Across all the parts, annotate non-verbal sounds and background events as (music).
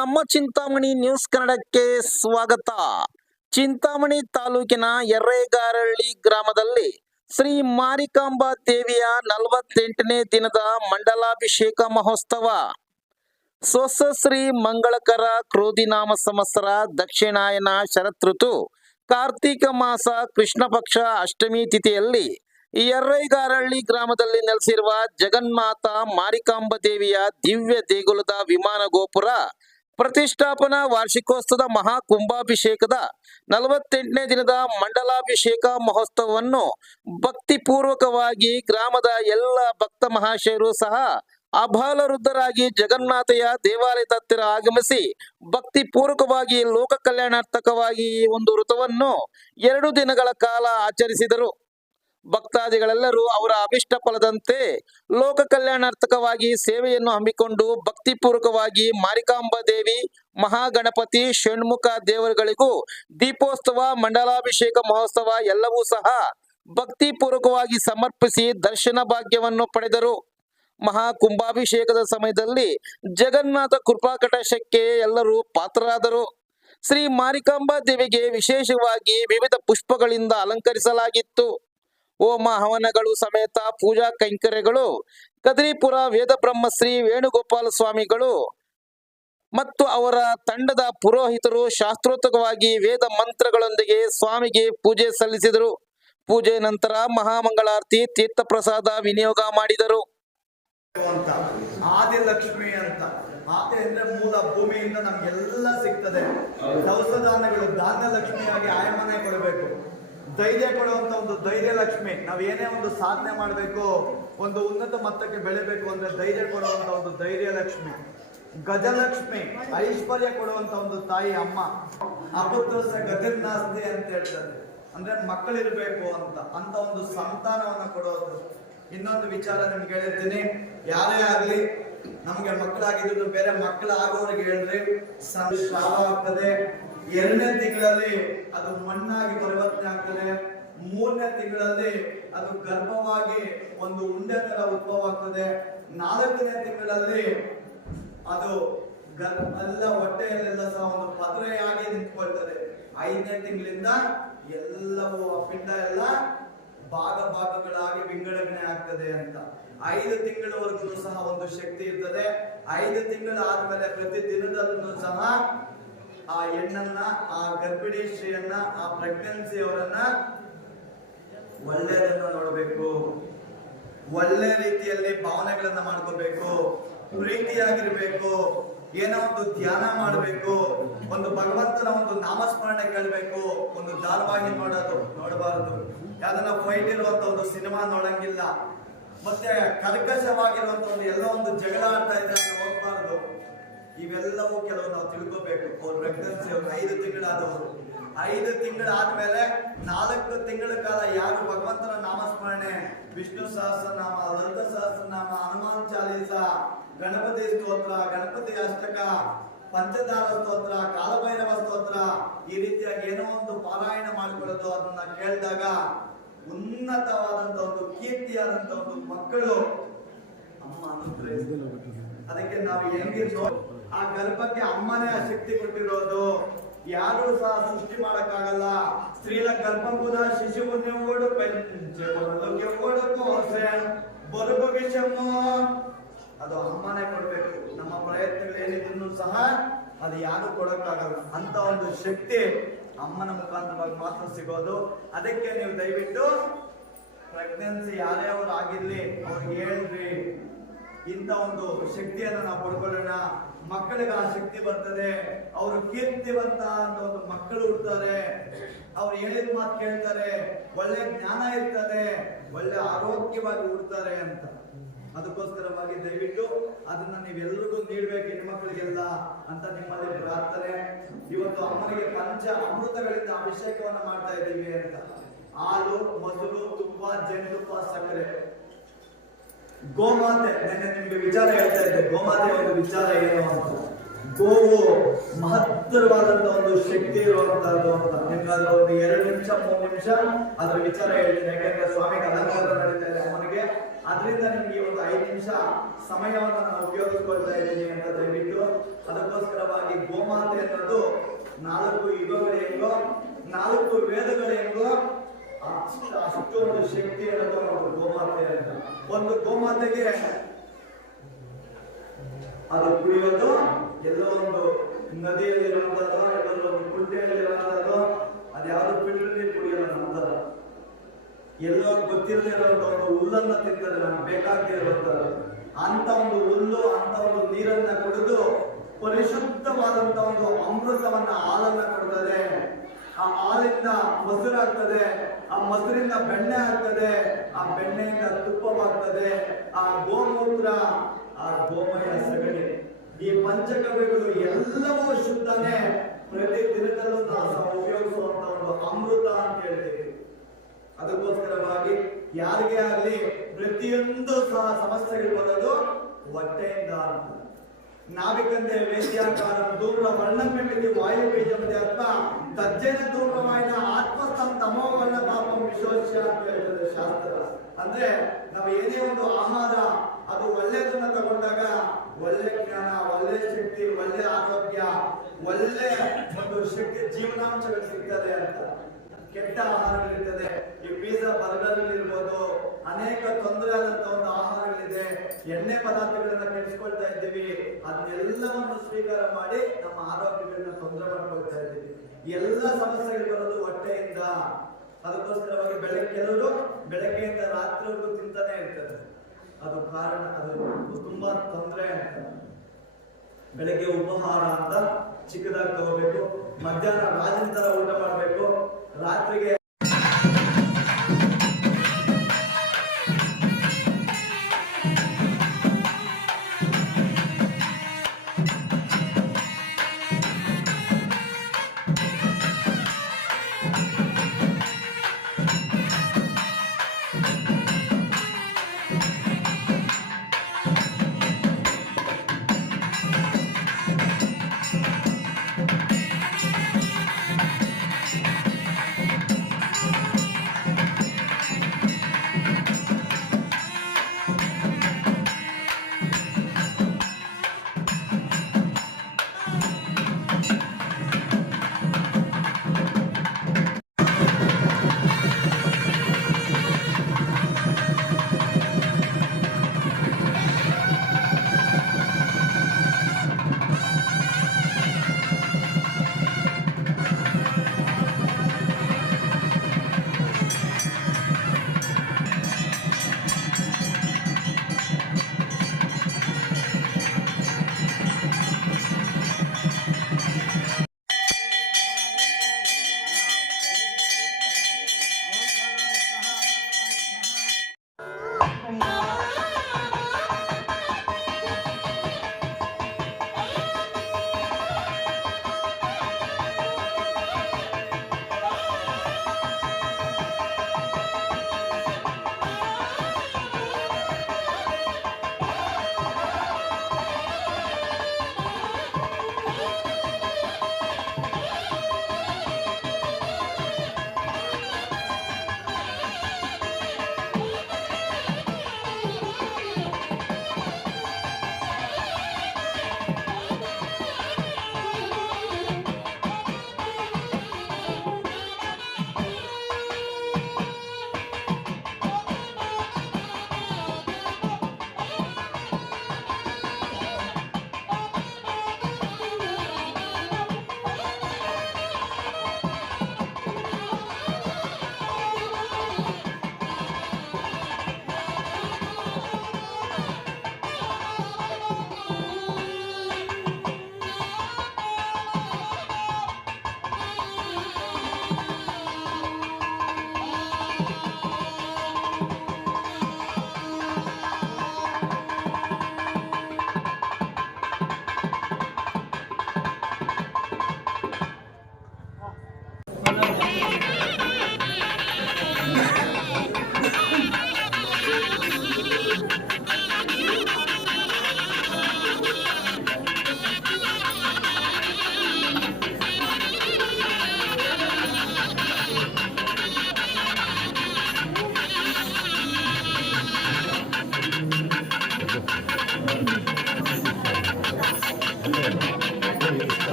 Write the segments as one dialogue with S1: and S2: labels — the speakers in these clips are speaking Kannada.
S1: ನಮ್ಮ ಚಿಂತಾಮಣಿ ನ್ಯೂಸ್ ಕನ್ನಡಕ್ಕೆ ಸ್ವಾಗತ. ಚಿಂತಾಮಣಿ ತಾಲೂಕಿನ ಎರ್ರೇಗಾರಳ್ಳಿ ಗ್ರಾಮದಲ್ಲಿ ಶ್ರೀ ಮಾರಿಕಾಂಬಾ ದೇವಿಯ ನಲವತ್ತೆಂಟನೇ ದಿನದ ಮಂಡಲಾಭಿಷೇಕ ಮಹೋತ್ಸವ. ಸ್ವಸ ಶ್ರೀ ಮಂಗಳಕರ ಕ್ರೋಧಿನಾಮ ಸಮಸ್ತರ ದಕ್ಷಿಣಾಯನ ಶರತ್ ಕಾರ್ತೀಕ ಮಾಸ ಕೃಷ್ಣ ಪಕ್ಷ ಅಷ್ಟಮಿ ತಿಥಿಯಲ್ಲಿ ಎರ್ರೈಗಾರಹಳ್ಳಿ ಗ್ರಾಮದಲ್ಲಿ ನೆಲೆಸಿರುವ ಜಗನ್ಮಾತಾ ಮಾರಿಕಾಂಬ ದೇವಿಯ ದಿವ್ಯ ದೇಗುಲದ ವಿಮಾನ ಗೋಪುರ ಪ್ರತಿಷ್ಠಾಪನಾ ವಾರ್ಷಿಕೋತ್ಸವದ ಮಹಾ ಕುಂಭಾಭಿಷೇಕದ ನಲವತ್ತೆಂಟನೇ ದಿನದ ಮಂಡಲಾಭಿಷೇಕ ಮಹೋತ್ಸವವನ್ನು ಭಕ್ತಿಪೂರ್ವಕವಾಗಿ ಗ್ರಾಮದ ಎಲ್ಲ ಭಕ್ತ ಮಹಾಶಯರು ಸಹ ಅಬಾಲವೃದ್ಧರಾಗಿ ಜಗನ್ನಾಥೆಯ ದೇವಾಲಯದ ಹತ್ತಿರ ಆಗಮಿಸಿ ಭಕ್ತಿ ಪೂರ್ವಕವಾಗಿ ಲೋಕ ಕಲ್ಯಾಣಾರ್ಥಕವಾಗಿ ಈ ಒಂದು ವೃತವನ್ನು ಎರಡು ದಿನಗಳ ಕಾಲ ಆಚರಿಸಿದರು. ಭಕ್ತಾದಿಗಳೆಲ್ಲರೂ ಅವರ ಅಭಿಷ್ಟ ಫಲದಂತೆ ಲೋಕ ಕಲ್ಯಾಣಾರ್ಥಕವಾಗಿ ಸೇವೆಯನ್ನು ಹಮ್ಮಿಕೊಂಡು ಭಕ್ತಿಪೂರ್ವಕವಾಗಿ ಮಾರಿಕಾಂಬಾ ದೇವಿ, ಮಹಾಗಣಪತಿ, ಷಣ್ಮುಖ ದೇವರುಗಳಿಗೂ ದೀಪೋತ್ಸವ, ಮಂಡಲಾಭಿಷೇಕ ಮಹೋತ್ಸವ ಎಲ್ಲವೂ ಸಹ ಭಕ್ತಿಪೂರ್ವಕವಾಗಿ ಸಮರ್ಪಿಸಿ ದರ್ಶನ ಭಾಗ್ಯವನ್ನು ಪಡೆದರು. ಮಹಾ ಕುಂಭಾಭಿಷೇಕದ ಸಮಯದಲ್ಲಿ ಜಗನ್ನಾಥ ಕೃಪಾ ಕಟಾಶಕ್ಕೆ ಎಲ್ಲರೂ ಪಾತ್ರರಾದರು. ಶ್ರೀ ಮಾರಿಕಾಂಬಾ ದೇವಿಗೆ ವಿಶೇಷವಾಗಿ ವಿವಿಧ ಪುಷ್ಪಗಳಿಂದ ಅಲಂಕರಿಸಲಾಗಿತ್ತು. ಹೋಮ ಹವನಗಳು ಸಮೇತ ಪೂಜಾ ಕೈಂಕರ್ಯಗಳು, ಕದರಿಪುರ ವೇದ ಬ್ರಹ್ಮಶ್ರೀ ವೇಣುಗೋಪಾಲ ಸ್ವಾಮಿಗಳು ಮತ್ತು ಅವರ ತಂಡದ ಪುರೋಹಿತರು ಶಾಸ್ತ್ರೋತ್ತಕವಾಗಿ ವೇದ ಮಂತ್ರಗಳೊಂದಿಗೆ ಸ್ವಾಮಿಗೆ ಪೂಜೆ ಸಲ್ಲಿಸಿದರು. ಪೂಜೆ ನಂತರ ಮಹಾಮಂಗಳಾರತಿ ತೀರ್ಥ ಪ್ರಸಾದ ವಿನಿಯೋಗ ಮಾಡಿದರು.
S2: ಆದಿಲಕ್ಷ್ಮಿ ಅಂತ. ಆದಿ ಅಂದ್ರೆ ಮೂಲ ಭೂಮಿಯಿಂದ ನಮ್ಗೆಲ್ಲ ಸಿಗ್ತದೆ. ದವಸ ಧಾನ್ಯಗಳು ಧಾನ್ಯ ಲಕ್ಷ್ಮಿಯಾಗಿ ಆಯಮನೆ ಕೊಡಬೇಕು. ಧೈರ್ಯ ಕೊಡುವಂತ ಒಂದು ಧೈರ್ಯ ಲಕ್ಷ್ಮಿ ನಾವ್ ಏನೇ ಒಂದು ಸಾಧನೆ ಮಾಡಬೇಕು, ಒಂದು ಉನ್ನತ ಮಟ್ಟಕ್ಕೆ ಬೆಳಿಬೇಕು ಅಂದ್ರೆ ಧೈರ್ಯ ಕೊಡುವಂತ ಒಂದು ಧೈರ್ಯ ಲಕ್ಷ್ಮಿ ಗಜಲಕ್ಷ್ಮಿ, ಐಶ್ವರ್ಯ ಕೊಡುವಂತ ಒಂದು ತಾಯಿ ಅಮ್ಮ. ಅಪುತ್ರಸ ಗಜನಾಸ್ತಿ ಅಂತ ಹೇಳ್ತಾರೆ. ಅಂದ್ರೆ ಮಕ್ಕಳಿರ್ಬೇಕು ಅಂತ ಅಂತ ಒಂದು ಸಂತಾನವನ್ನ ಕೊಡೋದು. ಇನ್ನೊಂದು ವಿಚಾರ ನಿಮ್ಗೆ ಹೇಳಿರ್ತೀನಿ ಯಾರೇ ಆಗ್ಲಿ, ನಮ್ಗೆ ಮಕ್ಕಳಾಗಿದ್ರು ಬೇರೆ ಮಕ್ಕಳು ಆಗೋರಿಗೆ ಹೇಳ್ರಿ ಶ್ರಾವ ಆಗ್ತದೆ ಎರಡನೇ ತಿಂಗಳಲ್ಲಿ ಅದು ಮಣ್ಣಾಗಿ ಪರಿವರ್ತನೆ ಆಗ್ತದೆ. ಮೂರನೇ ತಿಂಗಳಲ್ಲಿ ಅದು ಗರ್ಭವಾಗಿ ಒಂದು ಉಂಡೆ ತರ ಉದ್ಭವ ಆಗ್ತದೆ ನಾಲ್ಕನೇ ತಿಂಗಳಲ್ಲಿ ಅದು ಎಲ್ಲ ಹೊಟ್ಟೆಯಲ್ಲೆಲ್ಲ ಸಹ ಒಂದು ಪದರೆಯಾಗಿ ನಿಂತ್ಕೊಳ್ತದೆ. ಐದನೇ ತಿಂಗಳಿಂದ ಎಲ್ಲವೂ ಪಿಂಡ ಎಲ್ಲ ಭಾಗ ಭಾಗಗಳಾಗಿ ವಿಂಗಡಣೆ ಆಗ್ತದೆ ಅಂತ. ಐದು ತಿಂಗಳವರೆಗೂ ಸಹ ಒಂದು ಶಕ್ತಿ ಇರ್ತದೆ. ಐದು ತಿಂಗಳು ಆದ್ಮೇಲೆ ಪ್ರತಿ ದಿನದಲ್ಲೂ ಸಹ ಆ ಹೆಣ್ಣನ್ನ, ಆ ಗರ್ಭಿಣಿ ಸ್ತ್ರೀಯನ್ನ ಆ ಪ್ರೆಗ್ನೆನ್ಸಿ ಅವರನ್ನ ಒಳ್ಳೆಯದನ್ನ ನೋಡಬೇಕು. ಒಳ್ಳೆ ರೀತಿಯಲ್ಲಿ ಭಾವನೆಗಳನ್ನ ಮಾಡ್ಕೋಬೇಕು. ಪ್ರೀತಿಯಾಗಿರ್ಬೇಕು. ಏನೋ ಒಂದು ಧ್ಯಾನ ಮಾಡಬೇಕು. ಒಂದು ಭಗವಂತನ ಒಂದು ನಾಮಸ್ಮರಣೆ ಕೇಳಬೇಕು. ಒಂದು ಧಾರವಾಹಿ ನೋಡೋದು ನೋಡಬಾರದು. ಯಾವ್ದನ್ನ ಫೈಟ್ ಇರುವಂತ ಒಂದು ಸಿನಿಮಾ ನೋಡಂಗಿಲ್ಲ. ಮತ್ತೆ ಕರ್ಕಶವಾಗಿರುವಂತ ಒಂದು ಎಲ್ಲ ಒಂದು ಜಗಳ ಆಡ್ತಾ ಇದ್ರೆ ನೋಡಬಾರದು ಹೋಗ್ಬಾರ್ದು. ಇವೆಲ್ಲವೂ ಕೆಲವು ನಾವು ತಿಳ್ಕೋಬೇಕು. ಅವ್ರ ಪ್ರೆಗ್ನೆನ್ಸಿ ಐದು ತಿಂಗಳಾದವರು. ಐದು ತಿಂಗಳಾದ್ಮೇಲೆ ನಾಲ್ಕು ತಿಂಗಳ ಕಾಲ ಯಾರು ಭಗವಂತನ ನಾಮಸ್ಮರಣೆ, ವಿಷ್ಣು ಸಹಸ್ರನಾಮ, ಲಲಿತ ಸಹಸ್ರನಾಮ, ಹನುಮಾನ್ ಚಾಲೀಸ, ಗಣಪತಿ ಸ್ತೋತ್ರ, ಗಣಪತಿ ಅಷ್ಟಕ ಪಂಚದಾರ ಸ್ತೋತ್ರ, ಕಾಲಭೈರವ ಸ್ತೋತ್ರ ಈ ರೀತಿಯಾಗಿ ಏನೋ ಒಂದು ಪಾರಾಯಣ ಮಾಡ್ಕೊಳ್ಳೋದು ಅದನ್ನ ಕೇಳಿದಾಗ ಉನ್ನತವಾದಂತ ಒಂದು ಕೀರ್ತಿಯಾದಂತ ಒಂದು ಮಕ್ಕಳು ಅಮ್ಮ ಅದಕ್ಕೆ ನಾವು ಹೆಂಗಿರ್ನೋ ಆ ಗರ್ಭಕ್ಕೆ ಅಮ್ಮನೇ ಆ ಶಕ್ತಿ ಕೊಟ್ಟಿರೋದು. ಯಾರು ಸಹ ಸೃಷ್ಟಿ ಮಾಡಕ್ಕಾಗಲ್ಲ. ಸ್ತ್ರೀಲ ಗರ್ಭಂಬುದ ಶಿಶುವನ್ನು ಓಡು ಬರುಬ ವಿಷಮು. ಅದು ಅಮ್ಮನೇ ಕೊಡ್ಬೇಕು. ನಮ್ಮ ಪ್ರಯತ್ನಗಳು ಏನಿದ್ರು ಸಹ ಅದು ಯಾರು ಕೊಡಕ್ಕಾಗಲ್ಲ. ಅಂತ ಒಂದು ಶಕ್ತಿ ಅಮ್ಮನ ಮುಖಾಂತರವಾಗಿ ಮಾತ್ರ ಸಿಗೋದು. ಅದಕ್ಕೆ ನೀವು ದಯವಿಟ್ಟು ಪ್ರೆಗ್ನೆನ್ಸಿ ಯಾರೇ ಆಗಿರ್ಲಿ, ಅವ್ರಿಗೆ ಹೇಳ್ರಿ. ಇಂಥ ಒಂದು ಶಕ್ತಿಯನ್ನು ನಾವು ಪಡ್ಕೊಳ್ಳೋಣ. ಮಕ್ಕಳಿಗೆ ಆ ಶಕ್ತಿ ಬರ್ತದೆ. ಅವರು ಕೀರ್ತಿವಂತ ಅಂತ ಒಂದು ಮಕ್ಕಳು ಹುಡ್ತಾರೆ. ಅವ್ರು ಹೇಳಿದ ಮಾತು ಕೇಳ್ತಾರೆ. ಒಳ್ಳೆ ಜ್ಞಾನ ಇರ್ತದೆ. ಒಳ್ಳೆ ಆರೋಗ್ಯವಾಗಿ ಹುಡ್ತಾರೆ ಅಂತ. ಅದಕ್ಕೋಸ್ಕರವಾಗಿ ದಯವಿಟ್ಟು ಅದನ್ನ ನೀವೆಲ್ರಿಗೂ ನೀಡ್ಬೇಕು ಹೆಣ್ಮಕ್ಳಿಗೆಲ್ಲ ಅಂತ ನಿಮ್ಮಲ್ಲಿ ಪ್ರಾರ್ಥನೆ. ಇವತ್ತು ಅಮ್ಮನಿಗೆ ಪಂಚ ಅಮೃತಗಳಿಂದ ಅಭಿಷೇಕವನ್ನು ಮಾಡ್ತಾ ಇದ್ದೀವಿ ಅಂತ. ಹಾಲು, ಮೊಸರು, ತುಪ್ಪ, ಜೇನುತುಪ್ಪ, ಸಕ್ಕರೆ. ಗೋಮಾತೆ, ನಿನ್ನೆ ನಿಮಗೆ ವಿಚಾರ ಹೇಳ್ತಾ ಇದ್ದೆ ಗೋಮಾತೆ ಒಂದು ವಿಚಾರ ಏನು ಅಂತ. ಗೋವು ಮಹತ್ತರವಾದಂತ ಒಂದು ಶಕ್ತಿ ಇರುವಂತಹದ್ದು ಅಂತ. ನಿಮ್ಗಾದ್ರೆ ಒಂದು ಎರಡು ನಿಮಿಷ, ಮೂರು ನಿಮಿಷ ಅದ್ರ ವಿಚಾರ ಹೇಳ್ತೀನಿ. ಯಾಕಂದ್ರೆ ಸ್ವಾಮಿಗೆ ಅಲಂಕಾರ ನಡೀತಾ ಇದೆ ಅವನಿಗೆ ಅದರಿಂದ ನಿಮ್ಗೆ ಒಂದು ಐದು ನಿಮಿಷ ಸಮಯವನ್ನು ನಾನು ಉಪಯೋಗಿಸ್ಕೊಳ್ತಾ ಇದ್ದೀನಿ ಅಂತ ದಯವಿಟ್ಟು. ಅದಕ್ಕೋಸ್ಕರವಾಗಿ ಗೋಮಾತೆ ಅನ್ನೋದು ನಾಲ್ಕು ಯುಗಗಳು ಹೆಂಗೋ, ನಾಲ್ಕು ವೇದಗಳು ಹೆಂಗೋ ಅಷ್ಟು ಅಷ್ಟು ಒಂದು ಶಕ್ತಿ ಅನ್ನೋದು ಒಂದು ಗೋಮಾತೆ ಅಂತ ಒಂದು ಗೋಮಾತೆಗೆ ಅದು ಕುಡಿಯೋದು ಎಲ್ಲೋ ಒಂದು ನದಿಯಲ್ಲಿರುವಂತದ್ದು ಎಲ್ಲೋ ಒಂದು ಕುಂಟೆಯಲ್ಲಿರುವಂತದ್ದು ಅದ್ಯಾವುದು ಫಿಲ್ಟರ್ ನೀರು ಕುಡಿಯೋಲ್ಲ ನಮ್ತರ ಎಲ್ಲೋ ಗೊತ್ತಿರದೇ ಒಂದು ಹುಲ್ಲನ್ನು ತಿಂತಾರೆ ನಮ್ಗೆ ಬೇಕಾಗದೇ ಇರುವಂತದ್ದು ಅಂತ ಒಂದು ಹುಲ್ಲು ಅಂತ ಒಂದು ನೀರನ್ನ ಕುಡಿದು ಪರಿಶುದ್ಧವಾದಂತ ಒಂದು ಅಮೃತವನ್ನ ಹಾಲನ್ನ ಕೊಡ್ತದೆ ಆ ಹಾಲಿಂದ ಮೊಸರಾಗ್ತದೆ ಆ ಮೊಸರಿಂದ ಬೆಣ್ಣೆ ಆಗ್ತದೆ, ಆ ಬೆಣ್ಣೆಯಿಂದ ತುಪ್ಪವಾಗ್ತದೆ, ಆ ಗೋಮೂತ್ರ, ಆ ಗೋಮಯ ಸಗಣಿ. ಈ ಪಂಚಗವ್ಯಗಳು ಎಲ್ಲವೂ ಶುದ್ಧನೇ. ಪ್ರತಿ ದಿನದಲ್ಲೂ ಉಪಯೋಗಿಸುವಂತ ಒಂದು ಅಮೃತ ಅಂತ ಹೇಳ್ತೀವಿ. ಅದಕ್ಕೋಸ್ಕರವಾಗಿ ಯಾರಿಗೆ ಆಗಲಿ ಪ್ರತಿಯೊಂದು ಸಹ ಸಮಸ್ಯೆಗಳು ಬರೋದು ಹೊಟ್ಟೆಯಿಂದ ಅಂತ ನಾವಿಕಂತೆ ವೇದ್ಯಾಕಾರ ದೂರ ವರ್ಣಮೆಟ್ಟಿಗೆ ವಾಯು ಬೀಜಮದೆ ಅರ್ಥ ತಜ್ಜನ ದೂರವಾಯಿನ ಆತ್ಮಸ್ಥಂ ತಮೋವರ್ಣ ಪಾಪಂ ವಿಶೋಷ್ಯ ಅಂತ ಹೇಳ್ತದೆ ಶಾಸ್ತ್ರ. ಅಂದ್ರೆ ನಾವು ಏನೇ ಒಂದು ಆಹಾರ, ಅದು ಒಳ್ಳೆಯದನ್ನ ತಗೊಂಡಾಗ ಒಳ್ಳೆ ಜ್ಞಾನ, ಒಳ್ಳೆ ಶಕ್ತಿ, ಒಳ್ಳೆ ಆರೋಗ್ಯ, ಒಳ್ಳೆ ಒಂದು ಶಕ್ತಿ, ಜೀವನಾಂಶಗಳು ಸಿಗ್ತದೆ ಅಂತ. ಕೆಟ್ಟ ಆಹಾರಗಳಿರ್ತದೆ. ಈ ಪಿಜ್ಜಾ ಬರ್ಗರ್ ಇರ್ಬೋದು ಅನೇಕ ತೊಂದರೆ ಆದಂತ ಒಂದು ಆಹಾರಗಳಿದೆ. ಎಣ್ಣೆ ಪದಾರ್ಥಗಳನ್ನ ಕೆಡಿಸ್ಕೊಳ್ತಾ ಇದ್ದೀವಿ. ಅದನ್ನೆಲ್ಲವನ್ನು ಸ್ವೀಕಾರ ಮಾಡಿ ನಮ್ಮ ಆರೋಗ್ಯಗಳನ್ನ ತೊಂದರೆ ಮಾಡ್ಕೊಳ್ತಾ ಇದ್ದೀವಿ. ಎಲ್ಲ ಸಮಸ್ಯೆಗಳು ಬರೋದು ಹೊಟ್ಟೆಯಿಂದ. ಅದಕ್ಕೋಸ್ಕರವಾಗಿ ಬೆಳಗ್ಗೆ ಕೆಲವರು ಬೆಳಗ್ಗೆಯಿಂದ ರಾತ್ರಿವರೆಗೂ ತಿಂತಾನೆ ಇರ್ತದೆ. ಅದು ಕಾರಣ, ಅದು ತುಂಬಾ ತೊಂದರೆ ಅಂತ. ಬೆಳಗ್ಗೆ ಉಪಹಾರ ಅಂತ ಚಿಕ್ಕದಾಗಿ ತಗೋಬೇಕು. ಮಧ್ಯಾಹ್ನ ರಾಜನ ತರ ಊಟ ಮಾಡಬೇಕು. ರಾತ್ರಿಗೆ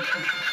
S2: Thank (laughs) you.